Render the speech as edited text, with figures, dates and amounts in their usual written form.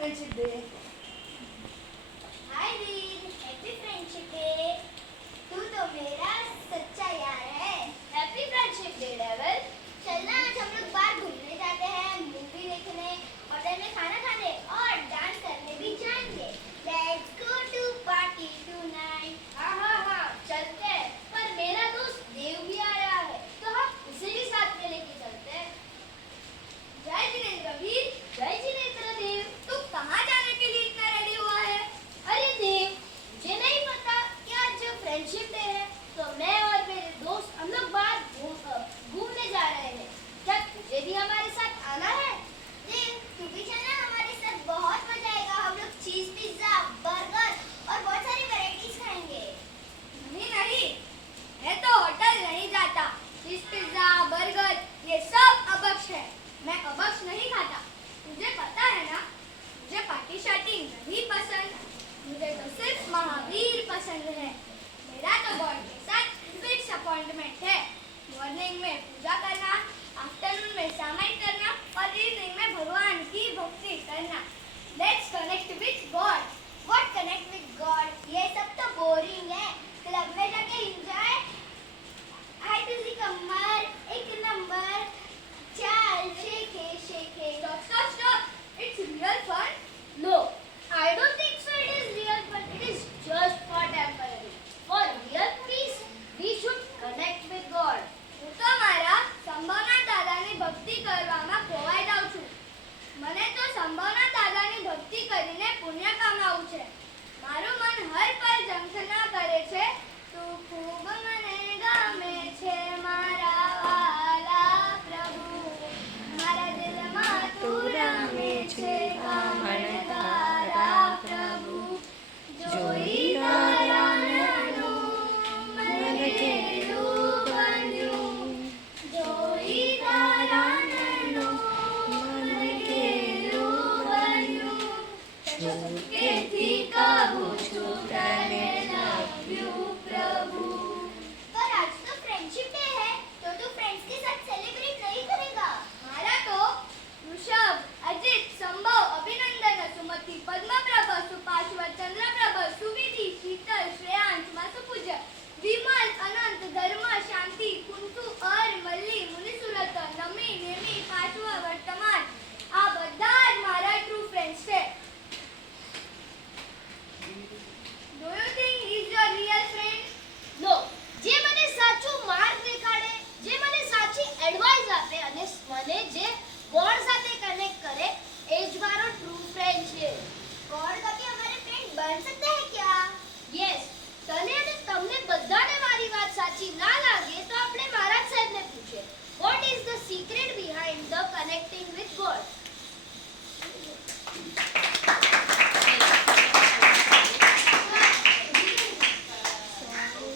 Friendship Day. हाय वीर, happy friendship day. तू तो मेरा सच्चा यार है। Happy friendship day devil. चलना आज हम लोग बाहर घूमने जाते हैं, मूवी देखने, होटल में खाना खाने और डांस करने भी जाएंगे। Let's go to party tonight. हाँ चलते हैं, पर मेरा दोस्त देव भी आ रहा है तो हम उसे भी साथ में लेके चलते हैं। जय जिनेंद्र वीर। जय जिनेंद्र देव। तू कहाँ जाने के लिए इतना रेडी हुआ है? अरे देव, मुझे नहीं पता कि आज फ्रेंडशिप डे है, तो मैं और मेरे दोस्त हम लोग बाहर घूमने जा रहे हैं। क्या तुझे भी हमारे साथ आना है? देव, तू भी चलना हमारे साथ, बहुत मजा आएगा। हम लोग चीज पिज्जा, बर्गर और बहुत सारी वैरायटीज खाएंगे। नहीं, मैं तो होटल नहीं जाता। चीज पिज्जा, बर्गर ये सब अबक्श है। मैं अबक्श नहीं खाता। तुझे पता है ना, मुझे पार्टी शार्टी नहीं पसंद। मुझे तो सिर्फ महावीर पसंद है। मेरा तो गॉड के साथ फिक्स अपॉइंटमेंट है। मॉर्निंग में पूजा करना, आफ्टरनून में सामायिक करना और इवनिंग में भगवान की भक्ति करना। Let's connect with God. What connect with God? ये सब तो बोरिंग है। क्लब में जाके एंजॉय। हाय तुझी कमर, एक नंबर। चल शेके शेके। Stop. It's real fun. No, I don't think so. It is real, but it is just for temporary. For real peace, we should connect with God. હું તો મારા સંભાવના દાદાની ભક્તિ કરવામાં ખોવાઈ જાઉં છું. મને તો સંભાવના દાદાની ભક્તિ કરીને પુણ્ય કમાવું છે. મારું મન હર પલ ઝંખના કરે છે. તું ખૂબ મને